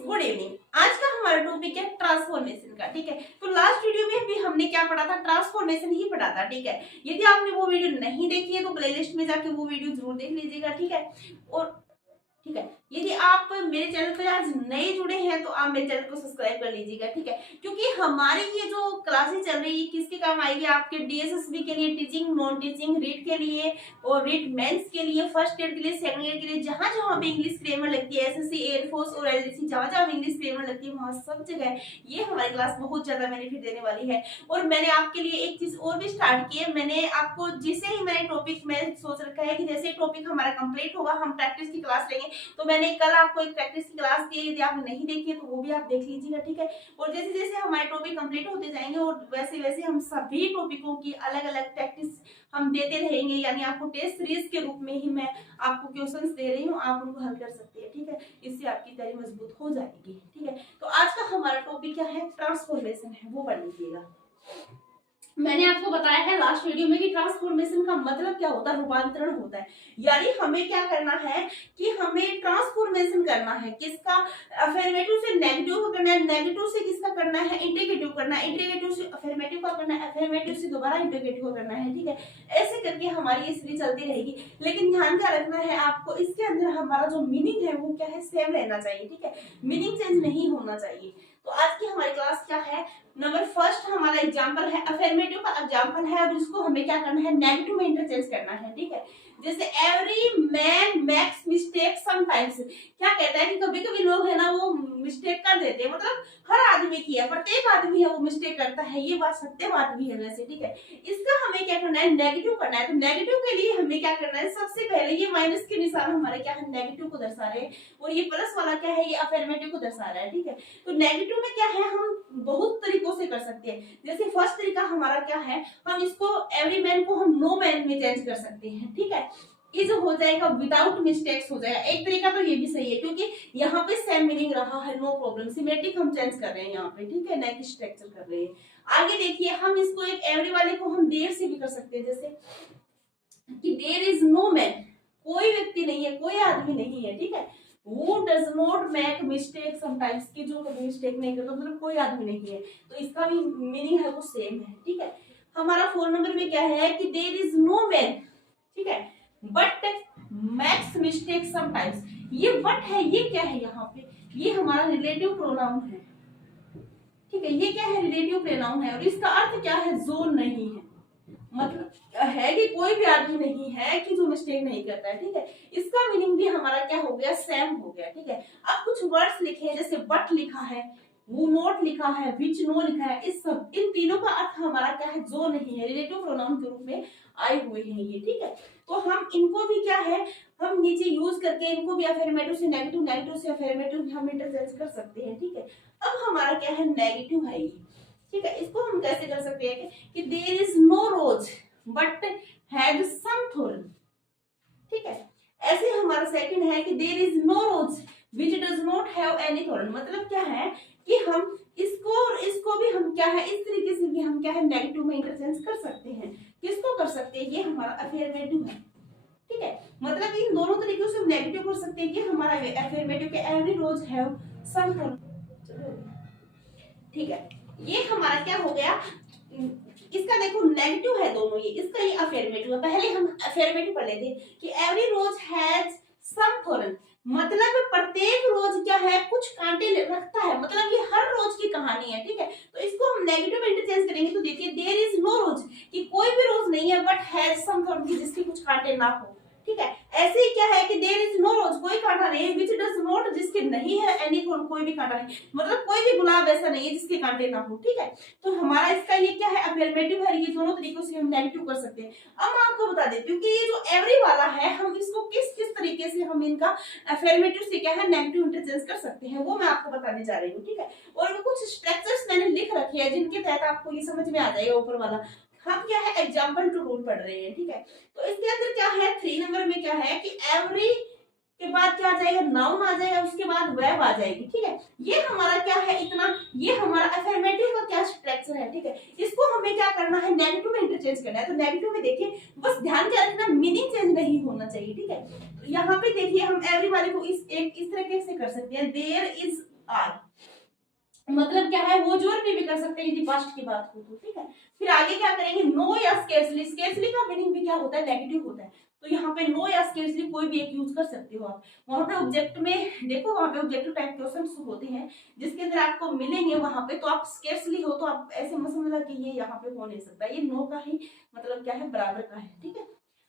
Good evening. आज का हमारा टॉपिक है ट्रांसफॉर्मेशन का। ठीक है, तो लास्ट वीडियो में भी हमने क्या पढ़ा था, ट्रांसफॉर्मेशन ही पढ़ा था। ठीक है, यदि आपने वो वीडियो नहीं देखी है तो प्लेलिस्ट में जाके वो वीडियो जरूर देख लीजिएगा। ठीक है, और ठीक है, यदि आप मेरे चैनल पर आज नए जुड़े हैं तो आप मेरे चैनल को सब्सक्राइब कर लीजिएगा। ठीक है, क्योंकि हमारी ये जो क्लासेस चल रही है किसके काम आएगी, आपके डीएसएसबी के लिए, टीचिंग नॉन टीचिंग, रीड के लिए और रीड मेंस के लिए, फर्स्ट ईयर के लिए, सेकंड ईयर के लिए, जहां जहां भी इंग्लिश ग्रामर लगती है, एसएससी, एयरफोर्स और एलडीसी, जहां जहां इंग्लिश ग्रामर लगती है वहां सब जगह ये हमारी क्लास बहुत ज्यादा बेनिफिट देने वाली है। और मैंने आपके लिए एक चीज और भी स्टार्ट की है। मैंने आपको जिसे ही मैंने टॉपिक में सोच रखा है कि जैसे टॉपिक हमारा कंप्लीट होगा हम प्रैक्टिस की क्लास लेंगे, तो मैंने कल आपको एक प्रैक्टिस की क्लास दी है, यदि आपने नहीं देखी है तो वो भी आप देख लीजिएगा। ठीक है, और जैसे जैसे हमारे टॉपिक कंप्लीट होते जाएंगे और वैसे वैसे हम सभी टॉपिकों की अलग अलग प्रैक्टिस हम देते रहेंगे, यानी आपको टेस्ट सीरीज के रूप में ही मैं आपको क्वेश्चंस दे रही हूँ, आप उनको हल कर सकते हैं। ठीक है, इससे आपकी तैयारी मजबूत हो जाएगी। ठीक है, तो आज का हमारा टॉपिक क्या है, ट्रांसफॉर्मेशन है, वो पढ़ लीजिएगा। मैंने आपको बताया है लास्ट वीडियो में कि ट्रांसफॉर्मेशन का मतलब क्या होता है, रूपांतरण होता है। यानी हमें क्या करना है कि हमें ट्रांसफॉर्मेशन करना है, किसका, अफर्मेटिव से नेगेटिव को करना है, नेगेटिव से किसका करना है, इंटीग्रेटिव करना है, इंटीग्रेटिव से अफर्मेटिव का करना है, अफर्मेटिव से दोबारा इंटीग्रेटिव का करना है। ठीक है, ऐसे करके हमारी ये सीरीज चलती रहेगी। लेकिन ध्यान क्या रखना है आपको, इसके अंदर हमारा जो मीनिंग है वो क्या है, सेम रहना चाहिए। ठीक है, मीनिंग चेंज नहीं होना चाहिए। तो आज की हमारी क्लास क्या है, नंबर फर्स्ट हमारा एग्जांपल है, अफर्मेटिव का एग्जांपल है और इसको हमें क्या करना है, नेगेटिव में इंटरचेंज करना है। ठीक है, जैसे every man makes mistake sometimes, क्या कहता है कि कभी कभी लोग है ना वो मिस्टेक कर देते हैं, मतलब हर आदमी की है, प्रत्येक आदमी है वो मिस्टेक करता है, ये बात सत्य बात भी है वैसे। ठीक है, इसका हमें क्या करना है, नेगेटिव करना है। तो नेगेटिव के लिए हमें क्या करना है, सबसे पहले ये माइनस के निशान हमारे क्या है, नेगेटिव को दर्शा रहे हैं, और ये प्लस वाला क्या है, ये अफर्मेटिव को दर्शा रहा है। ठीक है, तो नेगेटिव में क्या है, हम बहुत तरीकों से कर सकते हैं। जैसे फर्स्ट तरीका हमारा क्या है, हम इसको एवरी मैन को हम नो मैन में चेंज कर सकते हैं। ठीक है, इज हो जाएगा विदाउट मिस्टेक्स हो जाएगा। एक तरीका तो ये भी सही है क्योंकि यहाँ पे सेम मीनिंग रहा है, नो प्रॉब्लम, सिमेट्रिक हम चेंज कर रहे हैं यहाँ पे। ठीक है, नेक स्ट्रक्चर कर रहे हैं। आगे देखिए, हम इसको एक एवरी वाले को हम देर से भी कर सकते हैं, जैसे कि देर इज नो मैन, कोई व्यक्ति नहीं है, कोई आदमी नहीं है। ठीक है, who does not make mistake sometimes, कि जो कभी मिस्टेक नहीं करता, मतलब कोई आदमी नहीं है, तो इसका भी मीनिंग है वो सेम है। ठीक है, हमारा 4 नंबर में क्या है कि देर इज नो मैन, ठीक है, बट मैक्स मिस्टेक समटाइम्स। ये बट है, ये क्या है यहाँ पे, ये हमारा रिलेटिव प्रोनाउन है। ठीक है, ये क्या है, रिलेटिव प्रोनाउन है, और इसका अर्थ क्या है, जो नहीं है, मतलब है कि कोई भी आदमी नहीं है कि जो मिस्टेक नहीं करता है। ठीक है, इसका मीनिंग भी हमारा क्या हो गया, सेम हो गया। ठीक है, अब कुछ वर्ड्स लिखे हैं, जैसे बट लिखा है, वो नोट लिखा है, विच नो लिखा है, इस सब इन तीनों का अर्थ हमारा क्या है, जो नहीं है, रिलेटिव प्रोनाउन के रूप में आए हुए हैं ये। ठीक है, तो हम इनको भी क्या है, हम नीचे यूज करके इनको भी अफर्मेटिव से नेगेटिव, नेगेटिव से अफर्मेटिव हम इंटरचेंज कर सकते हैं। ठीक है, अब हमारा क्या है, नेगेटिव है ये। ठीक है, इसको हम कैसे कर सकते हैं कि there is no rose but had some thorn. ठीक है, ऐसे हमारा सेकंड है कि there is no rose which does not have any thorn. मतलब क्या है कि हम इसको भी हम क्या है, इस तरीके से भी हम क्या है, नेगेटिव में इंटरचेंज कर सकते हैं। किसको कर सकते हैं, ये हमारा अफर्मेटिव है। ठीक है, मतलब इन दोनों तरीकों से हम नेगेटिव कर सकते हैं, ये हमारा अफर्मेटिव के every rose have some thorn. ठीक है, ये हमारा क्या हो गया, इसका देखो नेगेटिव है दोनों, ये इसका ये अफर्मेटिव है। पहले हम अफर्मेटिव पढ़ लेते हैं कि every rose has some thorn, मतलब प्रत्येक रोज क्या है, कुछ कांटे रखता है, मतलब ये हर रोज की कहानी है। ठीक है, तो इसको हम नेगेटिव इंटरचेंज करेंगे तो देखिए देयर इज नो रोज, कि कोई भी रोज नहीं है, बट हैज सम थॉर्न, की जिसके कुछ कांटे ना हो। ठीक है, ऐसे ही क्या है कि देयर इज नो रोज, कोई कांटा नहीं है, व्हिच डज नॉट, जिसके नहीं है, एनी थॉर्न, कोई भी कांटा नहीं, मतलब कोई भी गुलाब ऐसा नहीं है जिसके कांटे ना हो। ठीक है, तो हमारा इसका ये क्या है, अफर्मेटिव है। ये दोनों तरीकों से हम नेगेटिव कर सकते हैं। अब मैं आपको बता देती हूँ कि ये जो एवरी वाला है, हम इसको किस किस तरीके से हम इनका अफर्मेटिव से क्या है, नेगेटिव इंटरचेंज कर सकते हैं, वो मैं आपको बताने जा रही हूँ। ठीक है, और वो कुछ स्ट्रक्चर्स मैंने लिख रखे हैं जिनके तहत आपको ये समझ में आ जाएगा। ऊपर वाला हम क्या है, एग्जाम्पल टू रूल पढ़ रहे हैं। ठीक है, तो इसके अंदर क्या है, 3 नंबर में क्या है कि एवरी के बाद क्या आ जाएगा, नाउन आ जाएगा, उसके बाद वर्ब आ जाएगी। ठीक है, ये हमारा क्या है, इतना ये हमारा अफर्मेटिव का क्या स्ट्रक्चर है। ठीक है, इसको हमें क्या करना है, नेगेटिव में इंटरचेंज करना है। तो नेगेटिव में देखिए, बस ध्यान क्या रखना, मीनिंग चेंज नहीं होना चाहिए। ठीक है, तो यहाँ पे देखिए हम एवरी वाले को इस तरीके से कर सकते हैं, देयर इज आर, मतलब क्या है वो जोर पे भी कर सकते हैं यदि पास्ट की बात हो तो, ठीक है। फिर आगे क्या करेंगे, नो या स्केर्सली, स्केर्सली का मीनिंग भी क्या होता है, नेगेटिव होता है, तो यहाँ पे नो या स्केर्सली कोई भी एक यूज कर सकते हो आप। वहां पे ऑब्जेक्ट में देखो, वहां पे ऑब्जेक्टिव टाइप क्वेश्चंस होते हैं जिसके अंदर आपको मिलेंगे वहां पे, तो आप स्केर्सली हो तो आप ऐसे मत समझना कि ये यहाँ पे हो नहीं सकता, ये नो का ही मतलब क्या है, बराबर का है, ठीक है।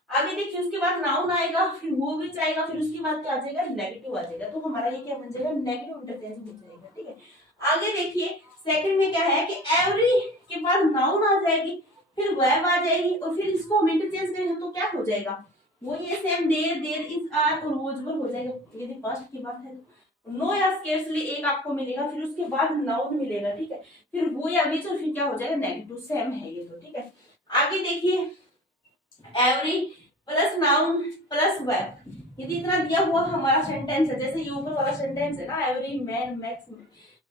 आगे देखिए उसके बाद नाउन आएगा, फिर वो भी आएगा, फिर उसके बाद क्या आ जाएगा, नेगेटिव आ जाएगा, तो हमारा ये क्या बन जाएगा, नेगेटिव इंटरचेंज हो जाएगा, ठीक है। आगे देखिए सेकंड में क्या है कि एवरी के बाद नाउन आ जाएगी, फिर वर्ब आ जाएगी, और फिर इसको हम इंटरचेंज करेंगे तो क्या हो जाएगा, वो ये same there, there is, are और वोजबर हो जाएगा यदि पास्ट की बात है तो। नो या स्केर्सली एक आपको मिलेगा, फिर उसके बाद नाउन मिलेगा, ठीक है, फिर वो या विच, और फिर क्या हो जाएगा, नेगेटिव, सेम है ये तो, ठीक है। आगे देखिए every plus noun plus verb, यदि इतना दिया हुआ हमारा सेंटेंस है, जैसे ये ऊपर वाला सेंटेंस है ना, every man makes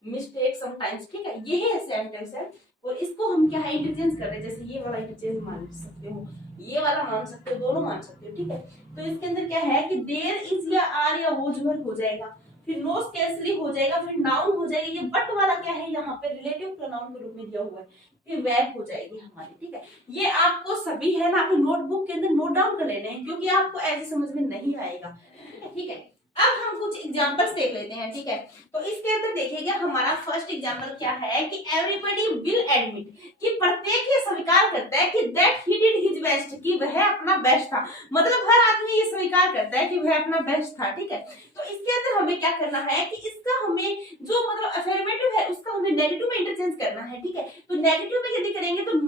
mistake sometimes, ठीक है, ये है सेंटेंस है, और इसको हम क्या है इंटरचेंज कर रहे हैं, जैसे ये वाला इंटरचेंज मान सकते हो, ये वाला मान सकते हो, दोनों मान सकते हो, ठीक है। तो इसके अंदर क्या है कि देयर इज या आर या वो जुमल हो जाएगा, फिर नो स्केर्सली हो जाएगा, फिर नाउन हो जाएगी, ये बट वाला क्या है यहाँ पे रिलेटिव प्रोनाउन के रूप में दिया हुआ है, फिर वर्ब हो जाएगी हमारी, ठीक है। ये आपको सभी है ना अपनी नोटबुक के अंदर नोट डाउन कर लेने हैं, क्योंकि आपको ऐसे समझ में नहीं आएगा, ठीक है। अब हम कुछ एग्जांपल्स देख लेते हैं, ठीक है। तो इसके अंदर देखिएगा हमारा फर्स्ट एग्जांपल क्या है कि एवरीबॉडी विल एडमिट, कि प्रत्येक ये स्वीकार करता है कि that he did his best, कि वह अपना बेस्ट था, मतलब हर आदमी ये स्वीकार करता है कि वह अपना बेस्ट था, ठीक है। तो इसके अंदर हमें क्या करना है कि इसका हमें जो मतलब अफर्मेटिव है उसका हमें नेगेटिव में इंटरचेंज करना है, ठीक है। तो नेगेटिव में यदि करेंगे तो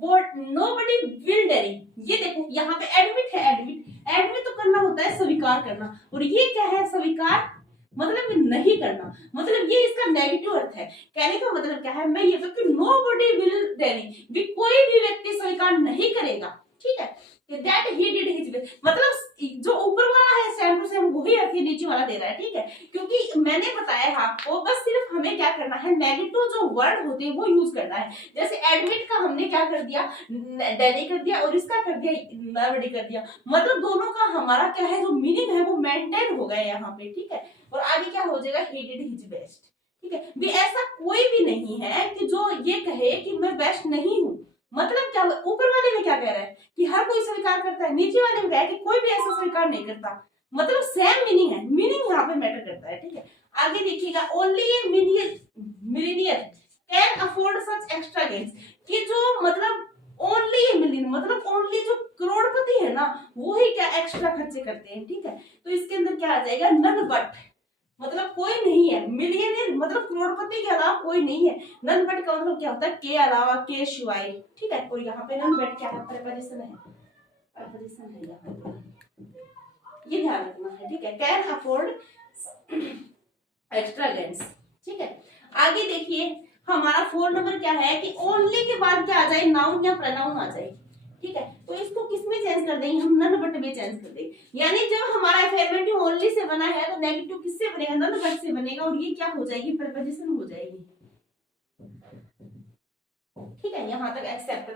नोबडी विल डेरी, ये देखो यहाँ पे एडमिट है, एडमिट तो करना होता है स्वीकार करना, और ये क्या है, स्वीकार मतलब नहीं करना, मतलब ये इसका नेगेटिव अर्थ है। कहने का मतलब क्या है, मैं ये कहती हूँ नोबडी विल डेरी, भी कोई भी व्यक्ति स्वीकार नहीं करेगा, ठीक है, that he did his best, मतलब जो ऊपर वाला है सेम टू सेम वही अर्थ नीचे वाला दे रहा है, ठीक है। क्योंकि मैंने बताया आपको बस सिर्फ हमें क्या करना है, नेगेटिव जो वर्ड होते हैं वो यूज करना है, जैसे एडमिट का हमने क्या कर दिया, डेली कर दिया, और इसका कर दिया नॉबडी कर दिया, मतलब दोनों का हमारा क्या है जो मीनिंग है वो मेंटेन हो गया यहाँ पे, ठीक है। और आगे क्या हो जाएगा, ही डिड हिज बेस्ट, ठीक है। भी ऐसा कोई भी नहीं है कि जो ये कहे कि मैं बेस्ट नहीं हूँ, मतलब क्या, ऊपर वाले में क्या कह रहा है कि हर कोई स्वीकार करता है, नीचे वाले में कह रहा है कि कोई भी ऐसा स्वीकार नहीं करता, मतलब सेम मीनिंग है, मीनिंग यहाँ पे मैटर करता है, ठीक है। आगे देखिएगा only A millionaire can afford such extra gains, कि जो मतलब ओनली ए मिलियन, मतलब ओनली जो करोड़पति है ना वो ही क्या एक्स्ट्रा खर्चे करते हैं, ठीक है। तो इसके अंदर क्या आ जाएगा, नन बट, मतलब कोई नहीं है, मिलियनियर मतलब करोड़पति के अलावा कोई नहीं है, नन बट का मतलब क्या होता है, के अलावा, के शिवाय, ठीक है। और यहाँ पे नन बट क्या है, प्रेपोजिशन है, प्रेपोजिशन है यहाँ पे, ये ध्यान रखना है, ठीक है। कैन अफोर्ड एक्स्ट्रा गेन्स, ठीक है। आगे देखिए हमारा 4 नंबर क्या है कि ओनली के बाद क्या आ जाए, नाउन या प्रोनाउन आ जाए, ठीक है। तो इसको किसमें चेंज कर देंगे, हम नन बट में चेंज कर देंगे, यानी जब हमारा अफर्मेटिव ओनली से बना है तो नेगेटिव किससे बनेगा, नन बट से बनेगा, और ये क्या हो जाएगी, प्रीपोजिशन हो जाएगी, ठीक है। यहाँ तक एक्सेप्ट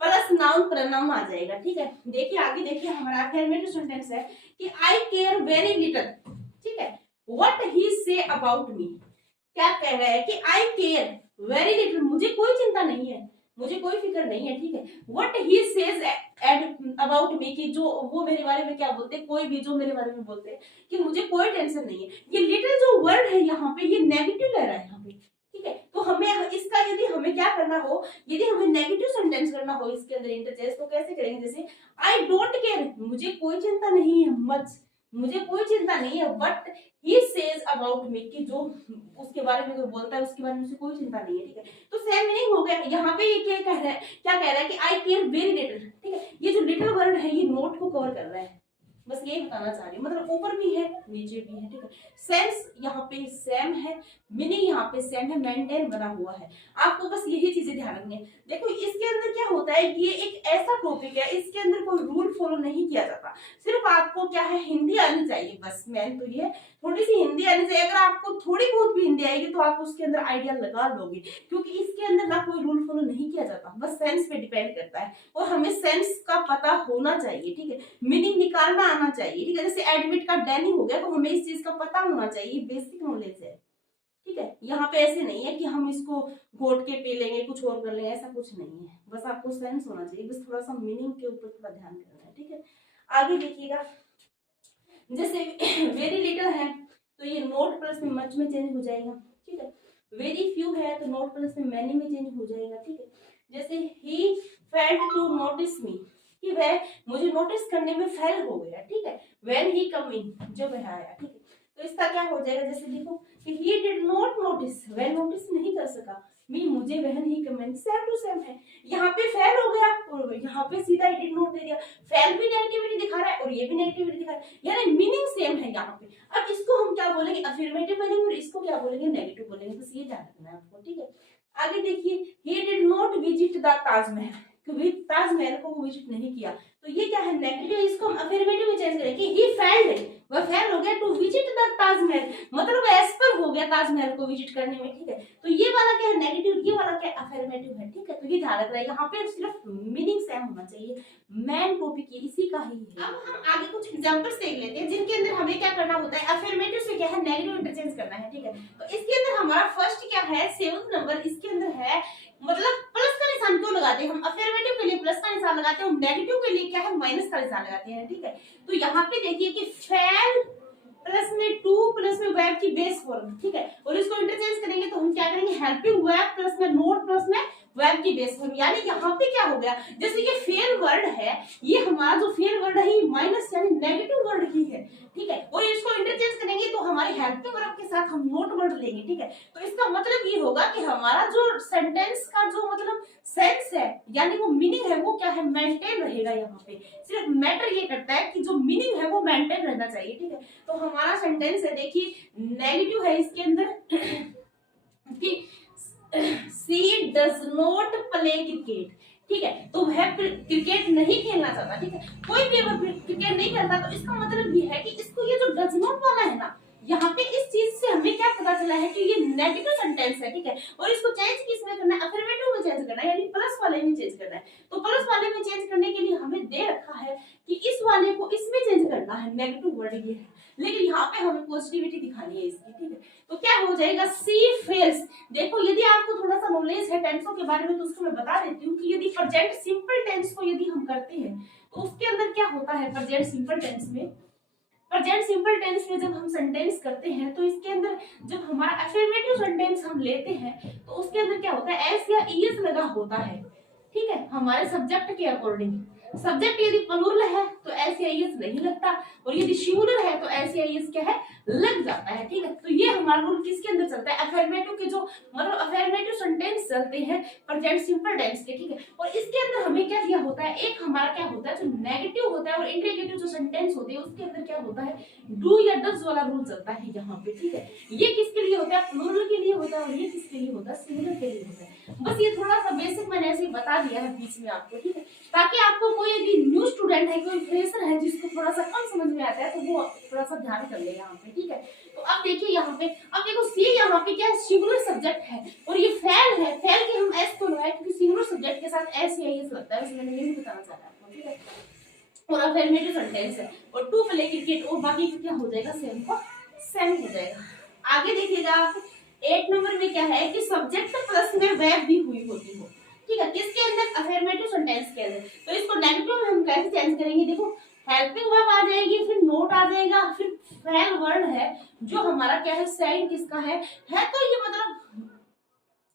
प्लस नाउन प्रोनाउन आ जाएगा, ठीक है। देखिए आगे देखिए हमारा अफर्मेटिव सेंटेंस है कि आई केयर वेरी लिटिल, ठीक है, what he say about me, क्या कह रहा है कि आई केयर वेरी लिटिल, मुझे कोई चिंता नहीं है, मुझे कोई फिक्र नहीं है, ठीक है। What he says about me, कि जो वो मेरे बारे में क्या बोलते हैं, कोई भी जो मेरे बारे में बोलते हैं कि मुझे कोई टेंशन नहीं है, ये लिटिल जो वर्ड है यहाँ पे ये नेगेटिव ले रहा है यहाँ पे, ठीक है। तो हमें इसका यदि हमें क्या करना हो, यदि हमें नेगेटिव सेंटेंस करना हो इसके अंदर इंटरचेंज, तो कैसे करेंगे, जैसे आई डोंट केयर, मुझे कोई चिंता नहीं है, मच मुझे कोई चिंता नहीं है, but he says about me, कि जो उसके बारे में कोई बोलता है उसके बारे में मुझे कोई चिंता नहीं है, ठीक है। तो सेम मीनिंग हो गया यहाँ पे, ये क्या कह रहा है, क्या कह रहा है कि आई केयर वेरी लिटिल, ठीक है। ये जो लिटिल वर्ड है ये नोट को कवर कर रहा है, बस यही बताना चाह रही हूँ, मतलब ऊपर भी है नीचे भी है, ठीक है। सेंस यहाँ पे सेम है, मीनिंग यहाँ पे सेम है, मेंटेन बना हुआ है, आपको बस यही चीजें ध्यान रखनी है। देखो इसके अंदर क्या होता है कि ये एक ऐसा टॉपिक है, इसके अंदर कोई रूल फॉलो नहीं किया जाता, सिर्फ आपको क्या है हिंदी आनी चाहिए, बस मेन तो ये थोड़ी सी हिंदी आनी चाहिए। अगर आपको थोड़ी बहुत भी हिंदी आएगी तो आप उसके अंदर आइडिया लगा लोगे, क्योंकि इसके अंदर ना कोई रूल फॉलो नहीं किया जाता, बस सेंस पे डिपेंड करता है, और हमें सेंस का पता होना चाहिए, ठीक है। मीनिंग निकालना आना चाहिए, ठीक है। जैसे एडमिट का डैनी हो गया तो हमें इस चीज का पता होना चाहिए, बेसिक नॉलेज है, ठीक है। यहाँ पे ऐसे नहीं है कि हम इसको घोट के पी लेंगे, कुछ और कर लेंगे, ऐसा कुछ नहीं है। बस आपको सेंस होना चाहिए, बस थोड़ा सा मीनिंग के ऊपर थोड़ा ध्यान करना है, ठीक है। आगे देखिएगा, जैसे वेरी लिटिल है तो ये नॉट प्लस में मच में चेंज हो जाएगा, ठीक है। वेरी फ्यू है तो नॉट प्लस में मैनी में चेंज हो जाएगा, ठीक है। जैसे ही फेल्ड टू नोटिस मी, कि वह मुझे नोटिस करने में फेल हो गया, ठीक है। व्हेन ही कम इन, जब वह आया, ठीक है। तो इसका क्या हो जाएगा, जैसे देखो कि ही डिड नॉट नोटिस, वह नोटिस नहीं कर सका, मी मुझे, वहन ही कम इन, सेम टू सेम है। यहाँ पे फेल हो गया और यहाँ पे सीधा ही डिड नॉट दे दिया। फेल भी नेगेटिविटी दिखा रहा है और ये भी नेगेटिविटी दिखा रहा है, यानी मीनिंग सेम है यहाँ पे। अब इसको हम क्या बोलेंगे, अफर्मेटिव बोलेंगे और इसको क्या बोलेंगे, नेगेटिव बोलेंगे। बस ये ध्यान रखना है आपको, ठीक है। आगे देखिए, he did not visit the Taj Mahal, Taj Mahal को वो विजिट नहीं किया, तो ये क्या है, नेगेटिव। इसको हम अफर्मेटिव में चेंज करेंगे, ही फेल्ड, वह फेल हो गया टू विजिट द ताजमहल, मतलब एस्पर हो गया ताजमहल को विजिट करने में, ठीक है। तो ये वाला क्या है, नेगेटिव, ये वाला क्या अफर्मेटिव है, ठीक है। तो ये ध्यान रखना है, यहाँ पे सिर्फ मीनिंग सेम होना चाहिए, मेन टॉपिक ये इसी का ही है। अब हम आगे कुछ एग्जांपल्स देख लेते हैं जिनके अंदर हमें क्या करना होता है, अफर्मेटिव से क्या है, नेगेटिव इंटरचेंज करना है, ठीक है। तो इसके अंदर हमारा फर्स्ट क्या है, 7th नंबर, इसके अंदर है, मतलब प्लस का निशान क्यों लगाते हैं हम, अफर्मेटिव के लिए प्लस का निशान लगाते हैं और नेगेटिव के लिए क्या है, माइनस का निशान लगाते हैं, ठीक है। तो यहाँ पे देखिए कि फेल प्लस में टू प्लस में वर्ब की बेस फॉर्म, ठीक है। और इसको इंटरचेंज करेंगे तो हम क्या करेंगे, हेल्पिंग वर्ब प्लस में नोट प्लस में वर्ब की बेस फॉर्म। यानी यहाँ पे क्या हो गया, जैसे ये फेल वर्ड है, ये हमारा जो फेल वर्ड है ये माइनस यानी नेगेटिव वर्ड ही है, ठीक है। और इसको इंटरचेंज करेंगे तो हमारे हेल्पिंग वर्ब के साथ हम नोट वर्ड लेंगे, ठीक है। तो इसका मतलब ये होगा कि हमारा जो सेंटेंस का जो मतलब सेंस है यानी वो मीनिंग है वो क्या है, मेंटेन रहेगा। यहाँ पे सिर्फ मैटर ये करता है कि जो मीनिंग है वो मेंटेन रहना चाहिए, ठीक है। तो हमारा सेंटेंस है, देखिए नेगेटिव है इसके अंदर कि सी डज नॉट प्ले क्रिकेट, ठीक है। तो वह क्रिकेट नहीं खेलना चाहता, ठीक है। कोई भी अगर क्रिकेट नहीं खेलता तो इसका मतलब ये है कि इसको ये जो डज नॉट वाला है ना, यहाँ पे इस चीज से हमें क्या पता चला है कि ये नेगेटिव सेंटेंस है, ठीक है। और इसको चेंज किसमें करना है, अफर्मेटिव में चेंज करना है, यानी प्लस वाले में चेंज करना है। तो प्लस वाले में चेंज करने के लिए हमें दे रखा है कि इस वाले को इसमें चेंज करना है, नेगेटिव वर्ड ये है, लेकिन यहाँ पे हमें पॉजिटिविटी दिखानी है इसकी, ठीक है। तो क्या हो जाएगा, सी फेल्स। देखो यदि आपको थोड़ा सा नॉलेज है टेंसों के बारे में तो उसको मैं बता देती हूँ कि यदि प्रेजेंट सिंपल टेंस को यदि हम करते हैं तो उसके अंदर क्या होता है, प्रेजेंट सिंपल टेंस में, प्रेजेंट सिंपल टेंस में जब हम सेंटेंस करते हैं तो इसके अंदर जब हमारा अफर्मेटिव सेंटेंस हम लेते हैं तो उसके अंदर क्या होता है, एस या ईएस लगा होता है, ठीक है, हमारे सब्जेक्ट के अकॉर्डिंग। सब्जेक्ट यदि प्लूरल है तो एस या ईएस नहीं लगता, और यदि सिंगुलर है तो एस या ईएस क्या है, लग जाता है, ठीक है। तो ये हमारा रूल किसके अंदर चलता है, अफर्मेटिव के जो मतलब अफर्मेटिव सेंटेंस चलते हैं प्रेजेंट सिंपल टेंस के, ठीक है। और इसके अंदर हमें क्या दिया होता है, एक हमारा क्या होता है जो नेगेटिव होता है और इंडिकेटिव जो सेंटेंस होते हैं उसके अंदर क्या होता है, डू या डज वाला रूल चलता है यहाँ पे, ठीक है। ये किसके लिए होता है, प्लूरल के लिए होता है, और ये किसके लिए होता है, सिंगुलर के लिए होता है। बस ये थोड़ा सा बेसिक मैंने ऐसे ही बता दिया है बीच में आपको, ठीक है, ताकि आपको कोई यदि न्यू स्टूडेंट है, कोई फ्रेशर है जिसको थोड़ा सा कम समझ में आता है तो वो थोड़ा सा ध्यान कर ले यहाँ पे, ठीक है। तो अब देखिए यहाँ पे, अब देखो सी यहाँ पे क्या सिंगुलर सब्जेक्ट है और ये फेल है, फेल के हम एस को लगाए क्योंकि सिंगुलर सब्जेक्ट के साथ एस या एस लगता है, इसलिए मैंने ये भी बताना चाहा आपको, ठीक है। और अफर्मेटिव सेंटेंस है और टू प्ले क्रिकेट और बाकी क्या हो जाएगा, सेम को सेम हो जाएगा। आगे देखिएगा आप 8 नंबर में क्या है कि सब्जेक्ट प्लस में वर्ब भी हुई होती हो, ठीक है, किसके अंदर, अफर्मेटिव सेंटेंस के अंदर। तो इसको नेगेटिव में हम कैसे चेंज करेंगे, देखो हेल्पिंग वर्ब आ जाएगी, फिर नोट आ जाएगा, फिर फेल वर्ड है जो हमारा क्या है, साइन किसका है तो ये मतलब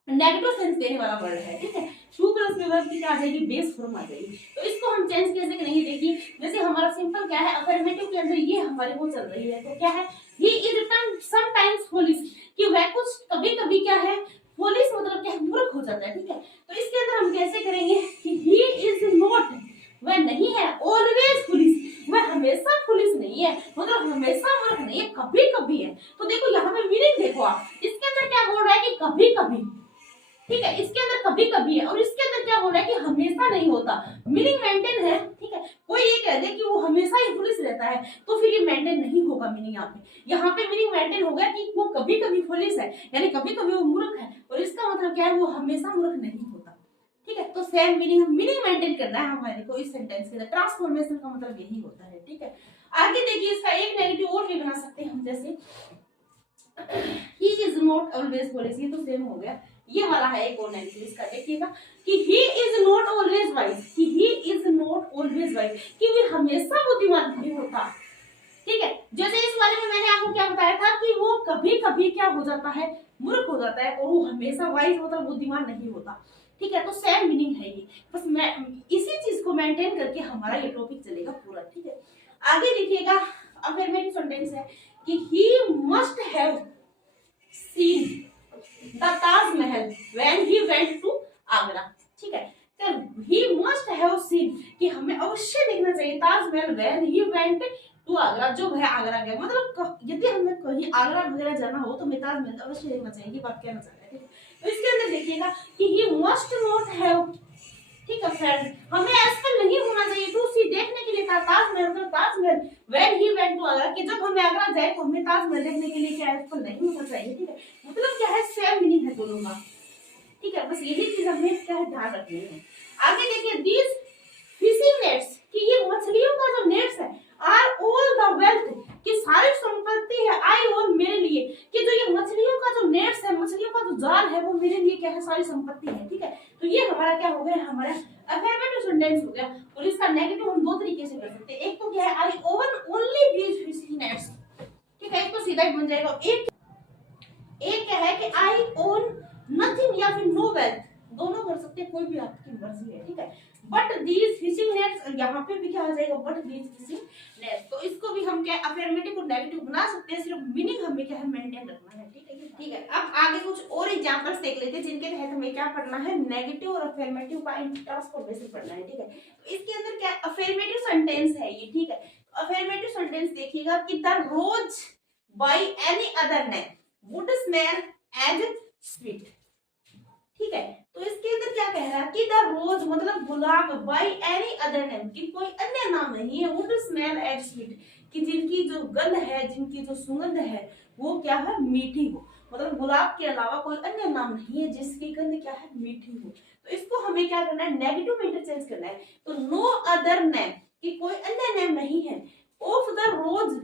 नेगेटिव सेंस देने वाला वर्ड है, ठीक है। टू प्लस में वर्ब की क्या आ जाएगी, बेस फॉर्म आ जाएगी। तो इसको हम चेंज कैसे करेंगे, देखिए जैसे हमारा सिंपल क्या है, अफर्मेटिव के अंदर ये हमारी वो चल रही है, तो क्या है, ही इज समटाइम्स फूलिश, कि वह कुछ कभी कभी क्या है, फूलिश मतलब क्या है, मूर्ख हो जाता है, ठीक है। तो इसके अंदर हम कैसे करेंगे कि ही इज नॉट, वह नहीं है, ऑलवेज फूलिश, वह हमेशा फूलिश नहीं है, मतलब हमेशा मूर्ख नहीं है, कभी कभी है। तो देखो यहाँ पे मीनिंग देखो आप, इसके अंदर क्या बोल रहा है कि कभी कभी, ठीक है, इसके अंदर कभी कभी है और इसके अंदर क्या बोल रहा है कि हमेशा नहीं होता, मीनिंग मेंटेन है, ठीक है। कोई ये कह दे कि वो हमेशा ही फुलिश रहता है तो फिर ये मेंटेन नहीं होगा मीनिंग। यहाँ पे मीनिंग मेंटेन होगा कि वो कभी कभी फुलिश है यानी कभी कभी वो मूर्ख है, और इसका मतलब क्या है, वो हमेशा मूर्ख नहीं होता, ठीक है। तो सेम मीनिंग मेंटेन करना है हमारे को इस सेंटेंस के अंदर, ट्रांसफॉर्मेशन का मतलब यही होता है, ठीक है। आगे देखिए इसका एक नेगेटिव और भी बना सकते हैं हम, जैसे he is नॉट ऑलवेज बोले ये तो सेम हो गया। ये वाला है एक और नेगेटिव इसका, देखिएगा कि he is not always wise, कि he is not always wise, कि वो हमेशा बुद्धिमान नहीं होता। ठीक है, जैसे इस वाले में मैंने आपको क्या बताया था कि वो कभी कभी क्या हो जाता है, मूर्ख हो जाता है, और वो हमेशा वाइज मतलब बुद्धिमान नहीं होता। ठीक है, तो सेम मीनिंग है ये, बस मैं इसी चीज को मेंटेन करके हमारा ये टॉपिक चलेगा पूरा। ठीक है, आगे देखिएगा अफर्मेटिव सेंटेंस है कि he must have seen the Taj Mahal when he went to Agra. ठीक है, तो ही मस्ट हैव सीन कि हमें अवश्य देखना चाहिए Taj Mahal when he went to Agra, जो है आगरा गया, मतलब यदि हमें कहीं आगरा वगैरह जाना हो तो हमें ताजमहल अवश्य देखना चाहिए, ये बात कहना चाह रहे हैं। ठीक है, तो इसके अंदर देखिएगा कि ही मस्ट नॉट हैव, ठीक है फ्रेंड, हमें ऐसा नहीं होना चाहिए टू सी देखने के लिए ताजमहल, मतलब Taj Mahal when he went to Agra, कि जब हमें आगरा जाए तो हमें ताजमहल देखने के लिए क्या ऐसा नहीं होना चाहिए। ठीक है, मतलब क्या है, सेम मीनिंग है दोनों का। ठीक है, बस यही चीज हमें क्या है ध्यान रखनी है। आगे देखिए दीज फिशिंग नेट्स, कि ये मछलियों का जो नेट्स है, आर ऑल द वेल्थ, कि सारी संपत्ति है, आई और मेरे लिए, कि जो ये मछलियों का जो नेट्स है, मछलियों का जो जाल है, वो मेरे लिए क्या है, सारी संपत्ति है। ठीक है, तो ये हमारा क्या हो गया, हमारा अफर्मेटिव सेंटेंस हो गया। और इसका नेगेटिव हम दो तरीके से कर सकते हैं, एक तो क्या है I own only these fishing nets. ठीक है, एक तो सीधा ही बन जाएगा, एक क्या है कि आई ओन नथिंग या फिर नो वेल्थ, दोनों कर सकते हैं, कोई भी आपकी मर्जी है। ठीक है, बट दीज फिशिंग नेट्स, यहाँ पे भी क्या आ जाएगा, बट दीज फिशिंग नेट्स, तो इसको भी हम क्या अफर्मेटिव को नेगेटिव बना सकते हैं, सिर्फ मीनिंग हमें क्या है मेंटेन रखना है। ठीक है, ठीक है, अब आगे कुछ और एग्जांपल्स देख लेते हैं जिनके तहत हमें क्या पढ़ना है, नेगेटिव और अफर्मेटिव का ट्रांसफॉर्मेशन पढ़ना है। ठीक है, तो इसके अंदर क्या अफर्मेटिव सेंटेंस है ये। ठीक है, अफर्मेटिव सेंटेंस देखिएगा कि the rose by any other name would smell as sweet. ठीक है, तो इसके अंदर क्या कह रहा है कि द रोज मतलब गुलाब बाय एनी अदर नेम, कि कोई अन्य नाम नहीं है, वुड स्मेल एज स्वीट, कि जिनकी जो गंध है, जिनकी जो सुगंध है वो क्या है, मीठी हो, मतलब गुलाब के अलावा कोई अन्य नाम नहीं है जिसकी गंध क्या है, मीठी हो। तो इसको हमें क्या करना है, नेगेटिव में इंटरचेंज करना है। तो नो अदर नेम, कि कोई अन्य नेम नहीं है, ऑफ द रोज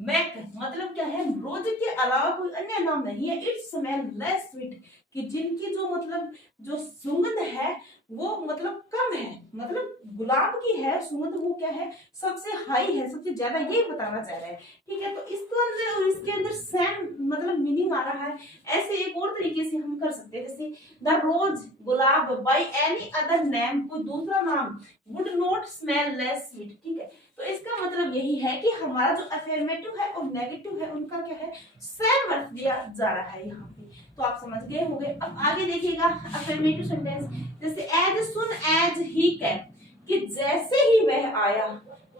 मैक, मतलब क्या है, रोज के अलावा कोई अन्य नाम नहीं है, इट्स स्मेल लेस स्वीट, कि जिनकी जो मतलब जो सुगंध है वो मतलब कम है, मतलब गुलाब की है सुगंध, वो क्या है, सबसे हाई है, सबसे ज्यादा, ये बताना चाह रहे हैं। ठीक है, तो इसको अंदर और इसके अंदर सेम मतलब मीनिंग आ रहा है। ऐसे एक और तरीके से हम कर सकते हैं, जैसे द रोज गुलाब बाय एनी अदर नेम, कोई दूसरा नाम, would not smell less sweet. ठीक है, तो इसका मतलब यही है कि हमारा जो अफर्मेटिव है और नेगेटिव है उनका क्या है, सेम अर्थ दिया जा रहा है यहाँ पे। तो आप समझ गए होंगे। अब आगे देखिएगा अफर्मेटिव सेंटेंस, जैसे as soon as he came, कि जैसे ही वह आया,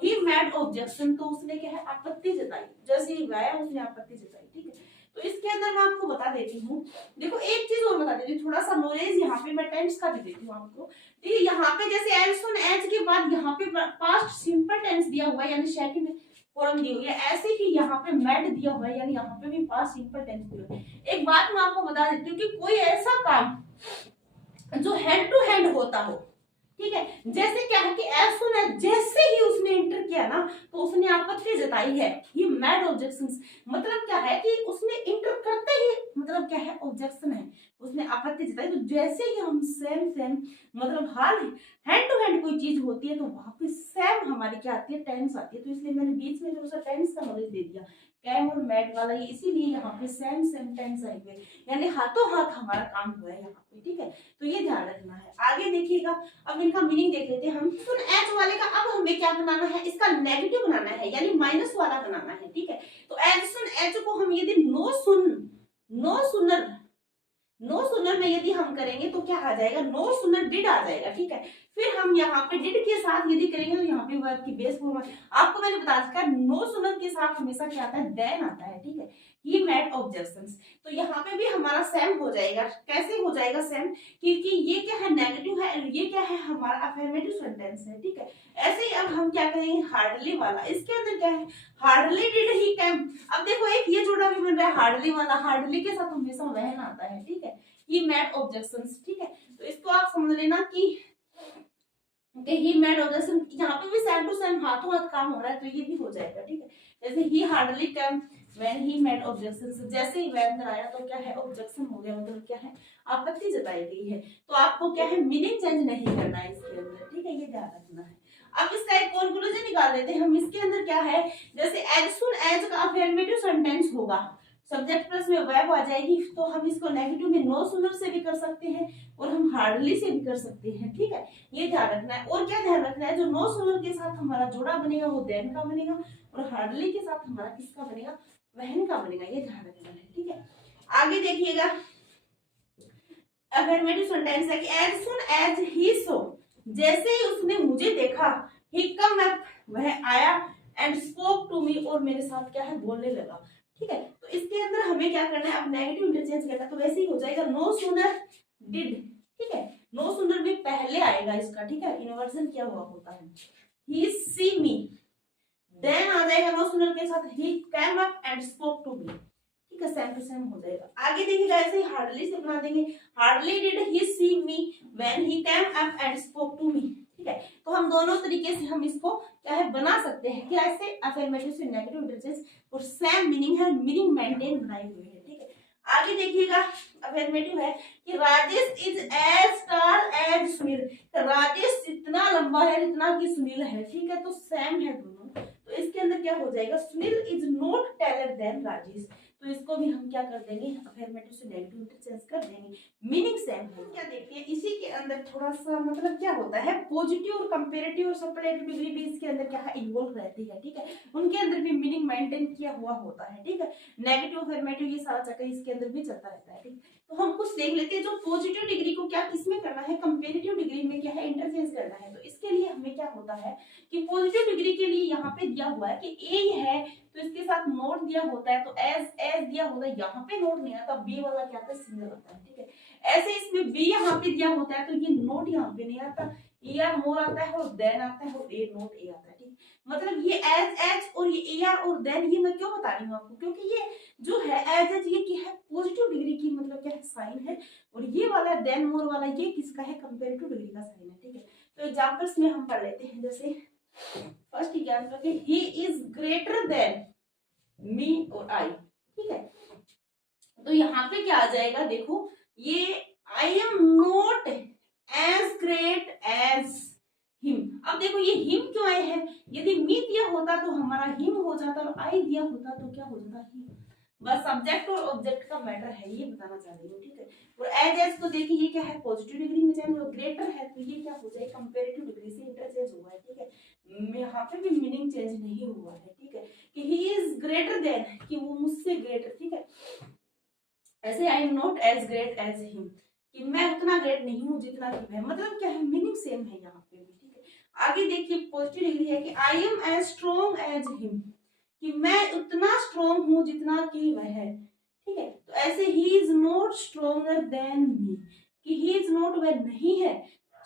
ही मेड ऑब्जेक्शन, तो उसने क्या है, आपत्ति जताई, जैसे ही वह आया उसने आपत्ति जताई। ठीक है, तो इसके अंदर मैं आपको बता देती हूँ, देखो एक चीज और बता देती हूँ, थोड़ा सा नॉलेज यहाँ पे मैं टेंस का भी देती हूँ आपको। ठीक है, यहाँ पे जैसे एज सुन एज के बाद यहाँ पे पास्ट सिंपल टेंस दिया हुआ है, यानी सेकंड फॉर्म दी हुई है, ऐसे ही यहाँ पे मेड दिया हुआ है, यानी यहाँ पे भी पास्ट सिंपल टेंस दिया हुआ है। एक बात मैं आपको बता देती हूँ कि कोई ऐसा काम जो हैंड टू हैंड होता हो, ठीक है, जैसे क्या है कि एज सुन एज, जैसे ही उसने इंटर किया ना तो उसने आपत्ति जताई है, ये मेड ऑब्जेक्शंस, मतलब क्या है कि उसने इंटर करते ही मतलब क्या है, ऑब्जेक्शन है, उसने आपत्ति जताई। तो जैसे ही हम सेम मतलब हाल हैंड टू हैंड कोई चीज होती है तो वहां पे सेम हमारी क्या आती है, टेंस आती है। तो इसलिए मैंने बीच में थोड़ा सा टेंस का नॉलेज दे दिया, कैम और मैड वाला, ये इसीलिए यहाँ पे सेम टेंस आएंगे, यानी हाथों हाथ हमारा काम हुआ है यहाँ पे। ठीक है, तो ये ध्यान रखना है। आगे देखिएगा, अब इनका मीनिंग देख लेते हैं हम। सुन एच वाले का अब हमें क्या बनाना है, इसका नेगेटिव बनाना है, यानी माइनस वाला बनाना है। ठीक है, तो एज सुन एच को हम यदि नो सुनर में यदि हम करेंगे तो क्या आ जाएगा, नो सुनर डिड आ जाएगा। ठीक है, फिर हम यहाँ पे डिड के साथ यदि करेंगे तो यहाँ पे वर्ब की बेस फॉर्म आपको मैंने बता दिया, नो सुनर के साथ हमेशा क्या आता है, देन आता है। ठीक है, ही मेड ऑब्जेक्शंस, तो यहाँ पे भी हमारा सेम हो जाएगा। कैसे हो जाएगा सेम, क्योंकि ये क्या है, नेगेटिव है, ये क्या है, हमारा अफर्मेटिव सेंटेंस है। ठीक है, ऐसे ही अब हम क्या करेंगे, हार्डली वाला, इसके अंदर क्या है, हार्डली डिड ही कैम। अब देखो एक ये जोड़ा भी बन रहा है हार्डली वाला, हार्डली के साथ हमेशा वहन आता है। ठीक है, ही मेड ऑब्जेक्शंस। ठीक है, तो इसको आप समझ लेना कि ही मेड ऑब्जेक्शन, यहाँ पे भी सेम टू सेम हाथों हाथ काम हो रहा है, तो ये भी हो जाएगा। ठीक है, जैसे ही hardly came, when he made objection, जैसे ही वह अंदर आया तो क्या है, ऑब्जेक्शन हो गया, मतलब क्या है, आपत्ति जताई गई है। तो आपको क्या है, मीनिंग चेंज नहीं करना है इसके अंदर, ठीक है, ये ध्यान रखना है। अब इसका एक कंक्लूजन निकाल देते हैं हम। इसके अंदर क्या है, जैसे एज सुन एज का अफर्मेटिव सेंटेंस होगा, सब्जेक्ट प्लस में वर्ब आ जाएगी, तो हम इसको नेगेटिव में नो सुनर से भी कर सकते हैं और हम हार्डली से भी कर सकते हैं, ठीक है, ये ध्यान रखना है। और क्या ध्यान रखना है, जो नो सुनर के साथ हमारा जोड़ा बनेगा वो देन का बनेगा, और हार्डली के साथ हमारा किसका बनेगा, वहन का बनेगा, ये ध्यान रखना है, ठीक है। आगे देखिएगा, अफर्मेटिव सेंटेंस है कि एज सुन एज ही सो, जैसे ही उसने मुझे देखा, ही कम अप, वह आया, एंड स्पोक टू मी, और मेरे साथ क्या है, बोलने लगा, ठीक है। तो इसके अंदर हमें क्या करना है, अब नेगेटिव इंटरचेंज करना, तो वैसे ही हो जाएगा, नो सुनर डिड, ठीक है, नो सुनर भी पहले आएगा इसका, ठीक है, इन्वर्जन क्या हुआ होता है, ही सी मी, देन आ जाएगा नो सुनर के साथ, he came up and spoke to me, ठीक है, सेम टू सेम हो जाएगा। आगे देखिएगा, ऐसे ही हार्डली से बना देंगे, hardly did he see me when he came up and spoke to me, ठीक है। तो हम दोनों तरीके से हम इसको क्या है, बना सकते हैं कि ऐसे अफर्मेटिव से नेगेटिव इंटरचेंज, और सेम मीनिंग है, मीनिंग मेंटेन बनाई हुई है, ठीक है। आगे देखिएगा, अफर्मेटिव है कि Rajesh is as tall as Sunil, Rajesh जितना लंबा है जितना कि सुनील है, ठीक है, तो सेम है दोनों। तो इसके अंदर क्या हो जाएगा, Sunil is not taller than Rajesh, तो इसको भी हम क्या कर देंगे, अफर्मेटिव से नेगेटिव इंटरचेंज कर देंगे, मीनिंग सेम है। क्या देखते हैं, इसी के अंदर थोड़ा सा मतलब क्या होता है, पॉजिटिव और कंपैरेटिव और सुपरलेटिव डिग्री भी इसके अंदर क्या है, इन्वॉल्व रहती है, ठीक है, उनके अंदर भी मीनिंग मेंटेन किया हुआ होता है, ठीक है। नेगेटिव अफर्मेटिव ये सारा चक्कर इसके अंदर भी चलता रहता है, ठीक। तो हम कुछ देख लेते हैं, जो पॉजिटिव डिग्री को क्या किसमें करना है, कंपैरेटिव डिग्री में क्या है, इंटरचेंज करना है। तो इसके लिए हमें क्या होता है कि पॉजिटिव डिग्री के लिए यहाँ पे दिया हुआ है कि ए है, तो इसके साथ नोट दिया होता है, तो एज एज दिया होता है, यहाँ पे नोट नहीं आता, बी वाला क्या आता है, सिंगल आता है, ठीक है। ऐसे इसमें बी यहाँ पे दिया होता है, तो ये नोट यहाँ पे नहीं आता, ए आर मोर आता है, और देन आता है, और ए नोट ए आता है, ठीक। मतलब ये एज एज और ये ए आर और देन, ये मैं क्यों बता रही हूँ आपको, क्योंकि ये जो है एज एज, ये क्या है, पॉजिटिव डिग्री की मतलब क्या है, साइन है, और ये वाला देन मोर वाला ये किसका है, कंपैरेटिव डिग्री का साइन है, ठीक है। तो एग्जांपल्स में हम पढ़ लेते हैं, जैसे फर्स्ट एग्जांपल के, he is greater than me और आई, ठीक है। तो यहाँ पे क्या आ जाएगा, देखो ये I am not as great as him. अब देखो ये हिम क्यों आए हैं, यदि मी दिया होता तो हमारा हिम हो जाता, और आई दिया होता तो क्या हो जाता, हिम। बस सब्जेक्ट और ऑब्जेक्ट का मैटर है, ये बताना चाह रही हूँ, ठीक है। और एज एज को देखिए, ये क्या है, पॉजिटिव डिग्री में चेंज, और ग्रेटर है तो ये क्या हो जाए, कंपैरेटिव डिग्री से इंटरचेंज हुआ है, ठीक है। यहाँ पे भी मीनिंग चेंज नहीं हुआ है, ठीक है, कि ही इज ग्रेटर देन, कि वो मुझसे ग्रेटर, ठीक है। ऐसे I am not as great as him, कि मैं उतना ग्रेट नहीं हूँ जितना कि वह, मतलब क्या है, मीनिंग सेम है यहाँ पे भी, ठीक है। आगे देखिए, पॉजिटिव डिग्री है कि I am as strong as him, कि मैं उतना स्ट्रॉन्ग हूँ जितना कि वह है, ठीक है। तो ऐसे ही is not stronger than me, कि ही इज नॉट, वह नहीं है,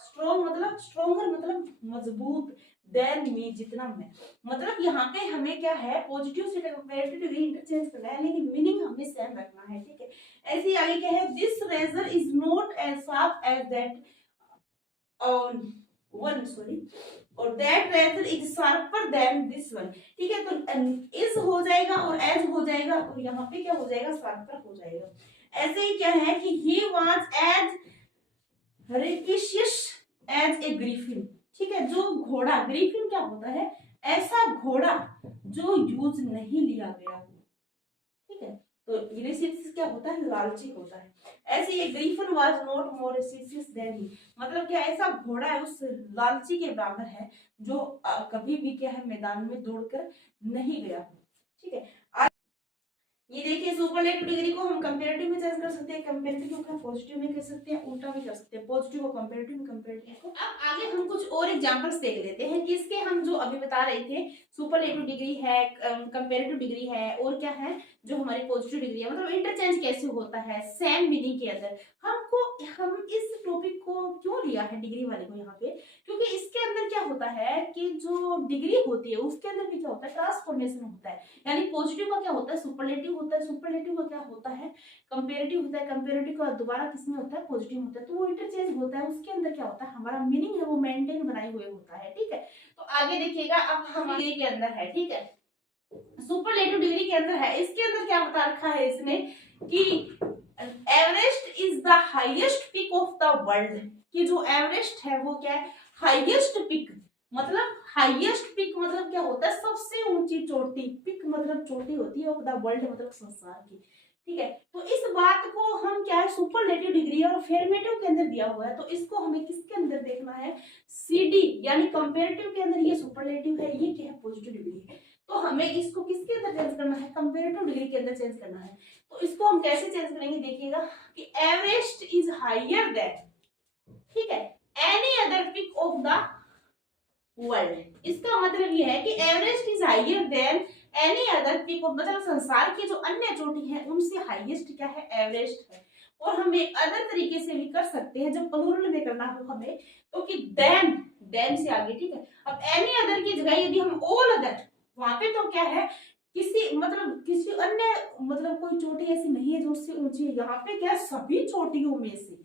स्ट्रॉन्ग मतलब स्ट्रॉन्गर मतलब मजबूत, देन मी जितना मैं, मतलब यहाँ पे हमें क्या है, पॉजिटिव से कंपैरेटिव डिग्री इंटरचेंज करना है, लेकिन मीनिंग हमें सेम रखना है, ठीक है। ऐसे ही आगे क्या है, this razor is not as sharp as that one, sorry, और that razor is sharper than this one, ठीक है। तो इज हो जाएगा और एज हो जाएगा, और यहाँ पे क्या हो जाएगा, शार्पर हो जाएगा। ऐसे ही क्या है कि he was as rapacious as a griffin, ठीक है। जो घोड़ा, ग्रीफिन क्या होता है, ऐसा घोड़ा जो यूज नहीं लिया गया हो, ठीक है। तो रेसिशियस क्या होता है, लालची होता है। ऐसे ये griffin was not more rapacious than he, मतलब क्या ऐसा घोड़ा है उस लालची के बराबर है, जो कभी भी क्या है, मैदान में दौड़कर नहीं गया, ठीक है। ये देखिए, सुपरलेटिव डिग्री को हम कंपैरेटिव में चेंज कर सकते हैं, कंपैरेटिव को पॉजिटिव में कर सकते हैं, उल्टा भी कर सकते हैं, पॉजिटिव को कंपैरेटिव में, कंपैरेटिव को। अब आगे हम कुछ और एग्जांपल्स देख लेते हैं, किसके हम जो अभी बता रहे थे, सुपरलेटिव डिग्री है, कंपैरेटिव डिग्री है, और क्या है, जो हमारी पॉजिटिव डिग्री है, मतलब इंटरचेंज कैसे होता है सेम मीनिंग के अंदर। हम इस टॉपिक को क्यों लिया है डिग्री वाले को यहाँ पे, क्योंकि इसके अंदर क्या होता है कि जो डिग्री होती है उसके अंदर भी क्या होता है, ट्रांसफॉर्मेशन होता है। यानी पॉजिटिव का क्या होता है, सुपरलेटिव होता है, सुपरलेटिव का क्या होता है, कंपैरेटिव होता है, कंपैरेटिव का दोबारा किसमें होता है, पॉजिटिव होता है, तो वो इंटरचेंज होता है। उसके अंदर क्या होता है, हमारा मीनिंग है वो मेंटेन बनाए हुए होता है, ठीक है। तो आगे देखिएगा, अब हम के अंदर है, ठीक है, सुपरलेटिव डिग्री के अंदर है। इसके अंदर क्या बता रखा है इसने कि Everest is the highest peak of the world, कि जो एवरेस्ट है वो क्या है, हाईएस्ट पीक, मतलब हाईएस्ट पीक मतलब क्या होता है, सबसे ऊंची चोटी, पीक मतलब चोटी होती है ऑफ द वर्ल्ड मतलब संसार की, ठीक है। तो इस बात को हम क्या है, सुपरलेटिव डिग्री और अफर्मेटिव के अंदर दिया हुआ है, तो इसको हमें किसके अंदर देखना है, सीडी यानी कंपैरेटिव के अंदर ये सुपरलेटिव है, ये क्या है, पॉजिटिव डिग्री है। तो हमें इसको किसके अंदर चेंज करना है, कंपैरेटिव डिग्री के अंदर चेंज करना है। तो इसको हम कैसे चेंज करेंगे, देखिएगा कि एवरेस्ट इज हायर देन, ठीक है, any other peak of the world. इसका मतलब ये है कि Everest is higher than any other peak of, मतलब संसार की जो अन्य चोटी है उनसे हाईएस्ट क्या है, एवरेस्ट है। और हम एक अदर तरीके से भी कर सकते हैं, जब प्लूरल में करना हो हमें, तो कि देन से आगे, ठीक है। अब एनी अदर की जगह यदि हम ऑल अदर, वहां पे तो क्या है, किसी मतलब किसी अन्य मतलब कोई चोटी ऐसी नहीं है जो उससे ऊंची है, यहाँ पे क्या, सभी चोटियों में से,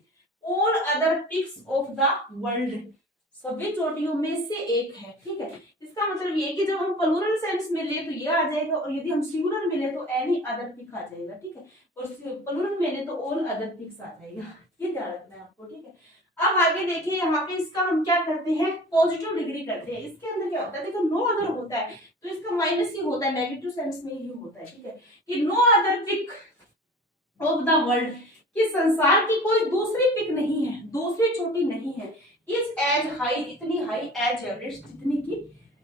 all other peaks of the world, सभी चोटियों में से एक है, ठीक है। इसका मतलब ये कि जब हम प्लूरल सेंस में ले तो ये आ जाएगा, और यदि हम सिंगुलर में ले तो एनी अदर पिक आ जाएगा, ठीक है। और प्लूरल में ले तो ऑल अदर पिक्स आ जाएगा, ये ध्यान रखना है आपको, ठीक है। अब आगे देखिए, यहाँ पे इसका हम क्या करते हैं, पॉजिटिव डिग्री करते हैं। इसके अंदर क्या होता है, देखो नो अदर होता है तो इसका माइनस ही होता है, नेगेटिव सेंस में ही होता है, ठीक है, कि no other peak of the world, कि संसार की कोई दूसरी पिक नहीं है, दूसरी चोटी नहीं है, इज एज हाई, इतनी हाई एज एवरेस्ट, जितनी की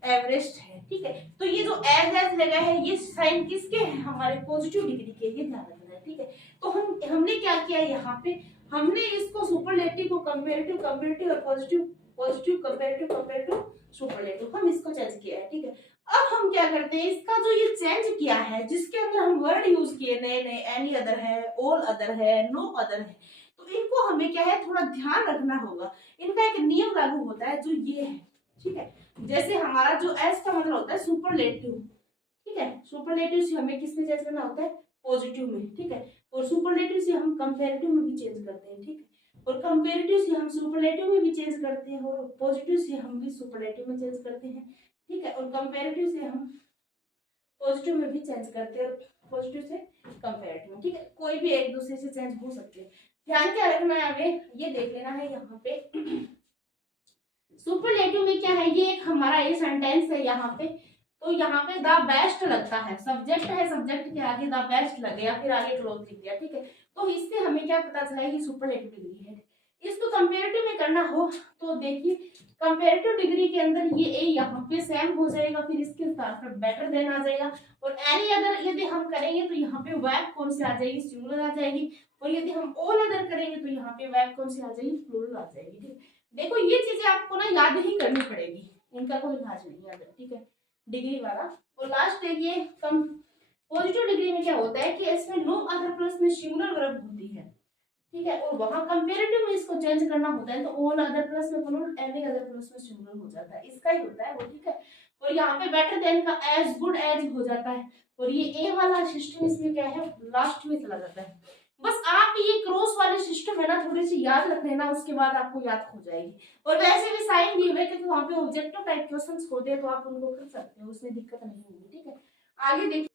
एवरेस्ट है, ठीक है। तो ये जो एज लगा है ये साइन किसके है, हमारे पॉजिटिव डिग्री के, ये ध्यान रखना है, ठीक है। तो हमने क्या किया यहाँ पे, हमने इसको सुपरलेटिव को कंपैरेटिव, कंपैरेटिव और positive, positive comparative, comparative superlative, हम इसको चेंज किया है, ठीक है। अब हम क्या करते हैं, इसका जो ये चेंज किया है, जिसके अंदर हम वर्ड यूज किए नए नए, एनी अदर है, ऑल अदर है, नो अदर है, तो इनको हमें क्या है, थोड़ा ध्यान रखना होगा। इनका एक नियम लागू होता है जो ये है, ठीक है। जैसे हमारा जो एस का मतलब होता है सुपरलेटिव, ठीक है, सुपरलेटिव से हमें किस में चेंज करना होता है, पॉजिटिव में, ठीक है। और सुपरलेटिव से हम कंपैरेटिव में भी चेंज करते हैं, ठीक है। और कंपैरेटिव से हम सुपरलेटिव में भी चेंज करते हैं, और पॉजिटिव से हम भी सुपरलेटिव में चेंज करते हैं, ठीक है। और कंपैरेटिव से हम पॉजिटिव में भी चेंज करते हैं, पॉजिटिव से कंपैरेटिव में, ठीक है। कोई भी एक दूसरे से चेंज हो सकते हैं। ध्यान क्या रखना है हमें, ये देख लेना है यहाँ पे सुपरलेटिव में क्या है, ये एक हमारा ये सेंटेंस है यहाँ पे, तो यहाँ पे द बेस्ट लगता है, सब्जेक्ट है, सब्जेक्ट के आगे द बेस्ट लग गया, फिर आगे क्लोज लिख दिया, ठीक है। तो इससे हमें क्या पता चला है कि सुपरलेटिव डिग्री है। इसको कंपैरेटिव में करना हो तो देखिए, कंपैरेटिव डिग्री के अंदर ये ए यहाँ पे सेम हो जाएगा, फिर इसके साथ बेटर देन आ जाएगा, और एनी अदर यदि हम करेंगे तो यहाँ पे वर्ब कौन सी आ जाएगी, सिंगुलर आ जाएगी, और यदि हम ऑल अदर करेंगे तो यहाँ पे वर्ब कौन सी आ जाएगी, प्लूरल आ जाएगी, ठीक है। देखो ये चीजें आपको ना याद ही करनी पड़ेगी, इनका कोई इलाज नहीं है, ठीक है, डिग्री वाला। और लास्ट देखिए, कम पॉजिटिव डिग्री में क्या होता है कि इसमें नो अदर प्लस में सिंगुलर वर्ब होती है, ठीक है। और वहां कंपैरेटिव में इसको चेंज करना होता है, तो ऑल अदर प्लस में प्लूरल, एनी अदर प्लस में सिंगुलर हो जाता है, इसका ही होता है वो, ठीक है। और यहाँ पे बेटर देन का एज गुड एज हो जाता है, और ये ए वाला सिस्टम इसमें क्या है, लास्ट में चला जाता है। बस आप ये क्रॉस वाले सिस्टम है ना, थोड़ी सी याद रख लेना, उसके बाद आपको याद हो जाएगी। और वैसे भी साइन दिए हुए क्योंकि वहां पे ऑब्जेक्टिव टाइप क्वेश्चंस होते हैं, तो आप उनको कर सकते हो, उसमें दिक्कत नहीं होगी, ठीक है। आगे देखिए,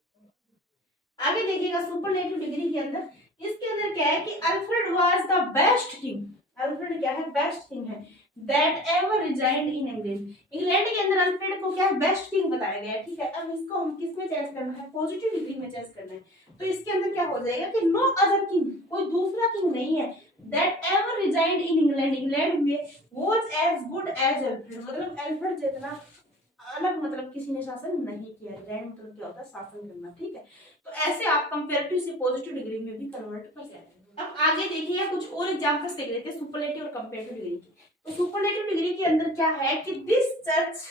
आगे देखिएगा सुपरलेटिव डिग्री के अंदर, इसके अंदर क्या है कि Alfred was the best king, Alfred क्या है, बेस्ट किंग है, that ever reigned in England, England के अंदर अल्फ्रेड को क्या है, बेस्ट किंग बताया गया है, ठीक है। अब इसको हम किस में चेंज करना है, पॉजिटिव डिग्री में चेंज करना है, तो इसके अंदर क्या हो जाएगा कि नो अदर किंग, कोई दूसरा किंग नहीं है, that ever reigned in England, England में was as good as Alfred, मतलब अल्फ्रेड जितना अलग मतलब किसी ने शासन नहीं किया, रिजाइंड मतलब क्या होता है, शासन करना, ठीक है। तो ऐसे आप कंपैरेटिव से पॉजिटिव डिग्री में भी कन्वर्ट कर सकते हैं। अब आगे देखिए, कुछ और एग्जांपल्स देख लेते हैं सुपरलेटिव और कंपैरेटिव डिग्री की। तो सुपरलेटिव डिग्री के अंदर क्या है कि this church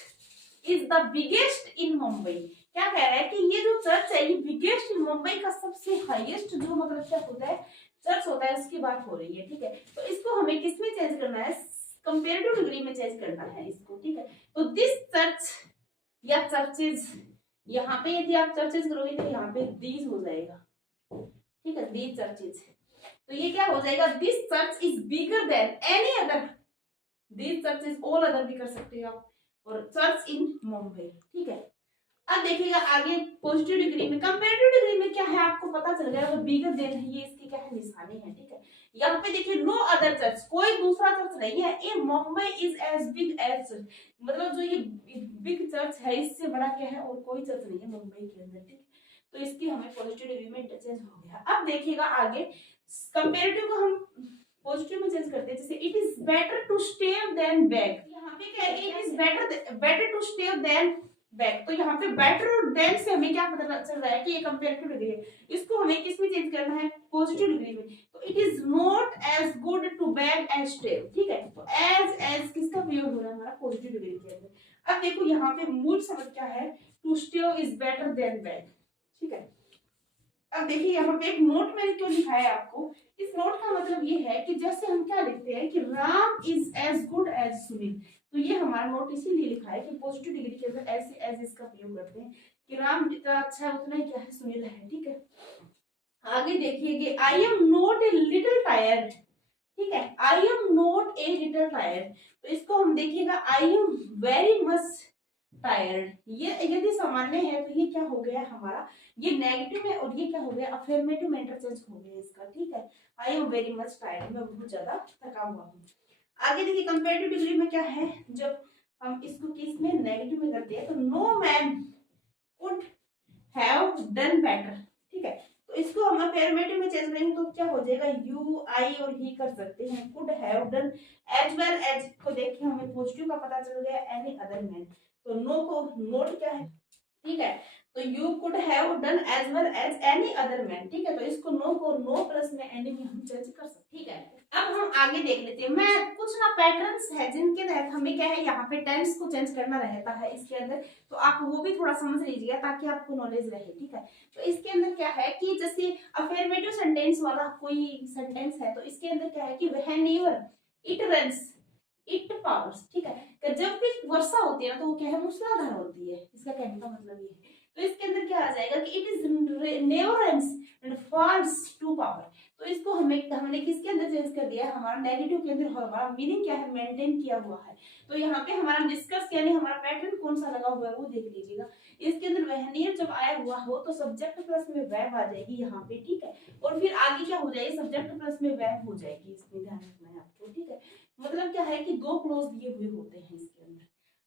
is the biggest in Mumbai, क्या कह रहा है कि ये जो चर्च है ये बिगेस्ट इन मुंबई का सबसे हाईएस्ट जो मतलब क्या होता है, चर्च होता है, उसकी बात हो रही है, ठीक है। तो इसको हमें किस में चेंज करना है, कंपैरेटिव डिग्री में चेंज करना है इसको, ठीक है। तो दिस चर्च या चर्चेज, यहाँ पे यदि आप चर्चेज करोगे तो यहाँ पे दीज हो जाएगा, ठीक है, दीज चर्चेज, तो ये क्या हो जाएगा, this church is bigger than any other, this church is all other भी कर सकते हो आप, और चर्च इन मुंबई, ठीक है। अब देखिएगा आगे पॉजिटिव डिग्री में, कंपैरेटिव डिग्री में क्या है आपको पता चल गया, वो बिगर देन है, ये इसकी क्या है निशानी है, ठीक है। यहाँ पे देखिए नो अदर चर्च, कोई दूसरा चर्च नहीं है, ये Mumbai is as big as, मतलब जो ये बिग चर्च है इससे बड़ा क्या है और कोई चर्च नहीं है मुंबई के अंदर, ठीक है। तो इसकी हमें पॉजिटिव डिग्री में इंटरचेंज हो गया। अब देखिएगा आगे कंपैरेटिव को हम पॉजिटिव में चेंज करते हैं, जैसे it is better to stay than back, यहाँ पे क्या है, it is better to stay than back, तो यहाँ पे बेटर और देन से हमें क्या पता चल रहा है कि ये कंपैरेटिव डिग्री है, इसको हमें किस में चेंज करना है, पॉजिटिव डिग्री में। तो it is not as good to back as stay, ठीक है। तो एज किसका प्रयोग हो रहा है, हमारा पॉजिटिव डिग्री के अंदर। अब देखो यहाँ पे मूल शब्द क्या है, to stay is better than back, ठीक है। अब देखिए यहाँ पे एक नोट मैंने क्यों लिखा है आपको, इस नोट का मतलब ये है कि जैसे हम क्या लिखते हैं कि Ram is as good as Sunil, तो ये हमारा नोट इसीलिए लिखा है कि पॉजिटिव डिग्री के अंदर ऐसे एज इसका प्रयोग करते हैं कि राम जितना अच्छा है उतना ही क्या है सुनील है, ठीक है। आगे देखिए आई am not a little tired, ठीक है, आई am not a little tired, तो इसको हम देखिएगा I am very much tired, ये यदि सामान्य है तो ये क्या हो गया हमारा, ये नेगेटिव है और ये क्या हो गया अफर्मेटिव में इंटरचेंज हो गया इसका, ठीक है। I am very much tired, मैं बहुत ज्यादा थका हुआ हूँ। आगे देखिए कंपैरेटिव डिग्री में क्या है, जब हम इसको किस में नेगेटिव में करते हैं तो no man could have done better, ठीक है। तो इसको हम अफर्मेटिव में चेंज करेंगे तो क्या हो जाएगा, यू आई और ही कर सकते हैं, could have done as well as को देखिए हमें पॉजिटिव का पता चल गया, एनी अदर मैन, तो नो को नोट क्या है, ठीक है। तो you could have done as well as any other man, ठीक है। तो इसको नो को नो प्लस में एनी में हम चेंज कर सकते, ठीक है। अब हम आगे देख लेते हैं, मैं कुछ ना पैटर्न्स है जिनके तहत हमें क्या है यहाँ पे टेंस को चेंज करना रहता है इसके अंदर, तो आप वो भी थोड़ा समझ लीजिएगा ताकि आपको नॉलेज रहे, ठीक है। तो इसके अंदर क्या है कि जैसे अफर्मेटिव सेंटेंस वाला कोई सेंटेंस है तो इसके अंदर क्या है कि whenever it runs it powers, ठीक है। जब भी वर्षा होती है ना तो वो क्या है मूसलाधार होती है, इसका कहने का मतलब ये है। तो इसके अंदर क्या आ जाएगा कि it is never ends and falls to power, तो इसको हमने किसके अंदर चेंज कर दिया है, हमारा नेगेटिव के अंदर हमारा मीनिंग क्या है मेंटेन किया हुआ है। तो यहाँ पे हमारा निष्कर्ष यानी हमारा पैटर्न कौन सा लगा हुआ है वो देख लीजिएगा। इसके अंदर वहनियर जब आया हुआ हो तो सब्जेक्ट प्लस में वर्ब आ जाएगी यहाँ पे, ठीक है। और फिर आगे क्या हो जाएगी, सब्जेक्ट प्लस में वर्ब हो जाएगी, इसमें ध्यान रखना है आपको, ठीक है। मतलब क्या है कि दो क्लोज दिए हुए होते हैं इसके अंदर।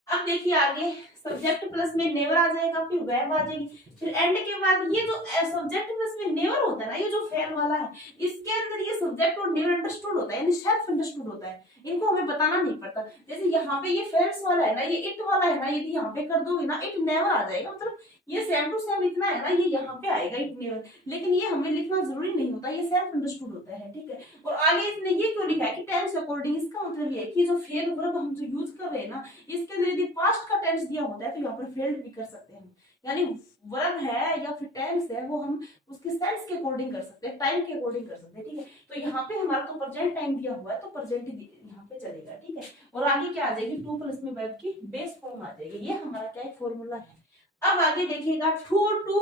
अब देखिए आगे सब्जेक्ट प्लस में नेवर आ जाएगा, फिर वर्ब आ जाएगी, फिर एंड के बाद ये जो सब्जेक्ट प्लस में नेवर होता है ना, ये जो फेल वाला है इसके अंदर ये सब्जेक्ट और नेवर अंडरस्टूड होता है यानी सेल्फ अंडरस्टूड होता है, इनको हमें बताना नहीं पड़ता। जैसे यहाँ पे ये फेल्स वाला है ना, ये इट वाला है ना, यदि यहाँ पे कर दोगे ना इट नेवर आ जाएगा, मतलब ये सेम टू सेम इतना है ना, ये यहाँ पे आएगा इट नेवर, लेकिन ये हमें लिखना जरूरी नहीं होता, ये सेल्फ अंडरस्टूड होता है, ठीक है। और आगे इसने ये क्यों लिखा है कि टेंस अकॉर्डिंग, इसका मतलब ये है कि जो फेल वर्ब हम जो यूज कर रहे हैं ना इसके अंदर यदि पास्ट का टेंस दिया होता है तो यहाँ पर फेल्ड भी कर सकते हैं, यानी वर्ब है या फिर टेंस है वो हम उसके सेंस के अकॉर्डिंग कर सकते हैं, टाइम के अकॉर्डिंग कर सकते हैं, ठीक है। तो यहाँ पे हमारा तो प्रेजेंट टाइम दिया हुआ है तो प्रेजेंट यहाँ पे चलेगा, ठीक है। और आगे क्या आ जाएगी, टू प्लस में वर्ब की बेस फॉर्म आ जाएगी, ये हमारा क्या फॉर्मूला है। अब आगे देखिएगा टू और टू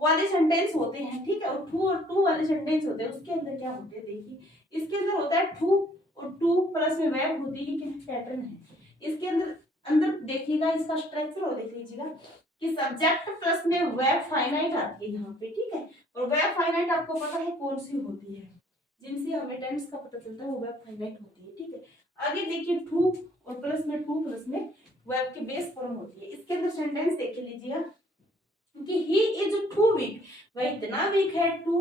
वाले सेंटेंस होते हैं, ठीक है, और टू और टू वाले सेंटेंस होते हैं, उसके अंदर क्या होते हैं देखिए, इसके अंदर होता है टू और टू प्लस में वर्ब होती है, क्या पैटर्न है इसके अंदर देखिएगा, इसका स्ट्रक्चर और देख लीजिएगा कि सब्जेक्ट प्लस में वर्ब फाइनाइट आती है यहाँ पे, ठीक है। और वर्ब फाइनाइट आपको पता है कौन सी होती है, जिनसे हमें टेंस का पता चलता है वो वर्ब फाइनाइट होती है, ठीक है। आगे देखिए टू और प्लस में टू प्लस में वर्ब की बेस फॉर्म होती है, इसके अंदर सेंटेंस देख लीजिएगा कि ही इज टू वीक, वह इतना वीक है टू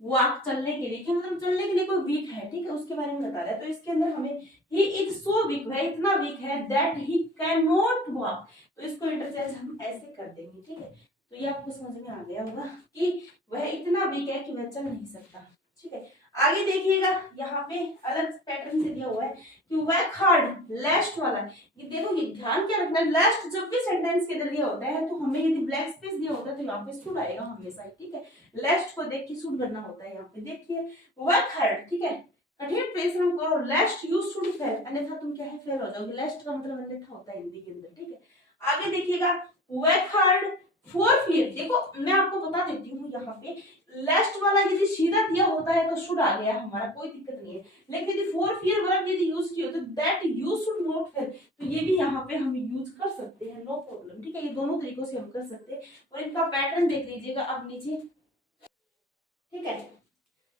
वॉक चलने के लिए, कि मतलब चलने के लिए कोई वीक है, ठीक है, उसके बारे में बता रहा है। तो इसके अंदर हमें ही इज सो वीक, वह इतना वीक है that he can not walk, तो इसको इंटरचेंज हम ऐसे कर देंगे, ठीक है। तो ये आपको समझ में आ गया होगा कि वह इतना वीक है कि वह चल नहीं सकता, ठीक है। आगे देखिएगा यहाँ पे अलग पैटर्न से दिया हुआ है कि वर्क हार्ड, लास्ट वाला, ये देखो ये ध्यान क्या रखना है, लास्ट जब भी सेंटेंस के अंदर दिया होता है तो हमें यदि ब्लैक स्पेस दिया होता है तो यहाँ पे शुड आएगा हमेशा, ठीक है। लास्ट को देख के शुड करना होता है, यहाँ पे देखिए वर्क हार्ड, ठीक है, कठिन परिश्रम करो, लास्ट यू शुड फेल, अन्यथा तुम क्या है फेल हो जाओगे, लास्ट का मतलब अन्यथा होता है हिंदी के अंदर, ठीक है। आगे देखिएगा वर्क हार्ड फॉर फियर, देखो मैं आपको बता देती हूँ यहाँ पे लास्ट वाला यदि सीधा दिया होता होता है तो शुड आ गया हमारा, कोई दिक्कत नहीं है। लेकिन यदि फॉर फियर वर्ब यदि यूज किया तो that use should not fail, तो ये भी यहाँ पे हम यूज कर सकते हैं, नो प्रॉब्लम, ठीक है। ये दोनों तरीकों से हम कर सकते हैं। और इनका पैटर्न देख लीजिएगा अब नीचे, ठीक है।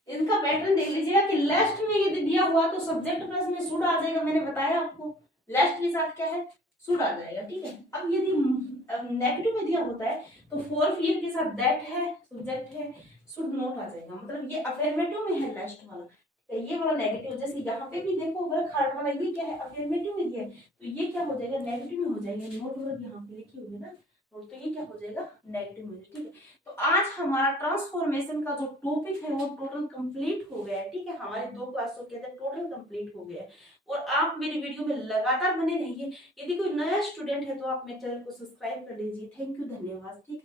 इनका पैटर्न देख लीजिएगा कि लास्ट में यदि दिया हुआ तो सब्जेक्ट प्लस में शुड आ जाएगा, मैंने बताया आपको लास्ट के साथ क्या है, शुड आ जाएगा, ठीक है। अब यदि नेगेटिव में दिया होता है तो फॉर फियर के साथ दैट है, सब्जेक्ट है, शुड नॉट आ जाएगा, मतलब ये अफर्मेटिव में है लास्ट वाला, तो ये वाला नेगेटिव। जैसे यहाँ पे भी देखो वर्क हार्ड वाला ये क्या है, अफर्मेटिव में दिया है, तो ये क्या हो जाएगा, नेगेटिव में हो जाएगा। नोट वर्क यहाँ पे लिखी हुई है ना, नोट, तो ये क्या हो जाएगा, नेगेटिव में, ठीक है। तो आज हमारा ट्रांसफॉर्मेशन का जो टॉपिक है वो टोटल कंप्लीट हो गया है, ठीक है। हमारे 2 क्लासों के अंदर टोटल कंप्लीट हो गया है। और आप मेरी वीडियो में लगातार बने रहिए। यदि कोई नया स्टूडेंट है तो आप मेरे चैनल को सब्सक्राइब कर लीजिए। थैंक यू, धन्यवाद, ठीक है।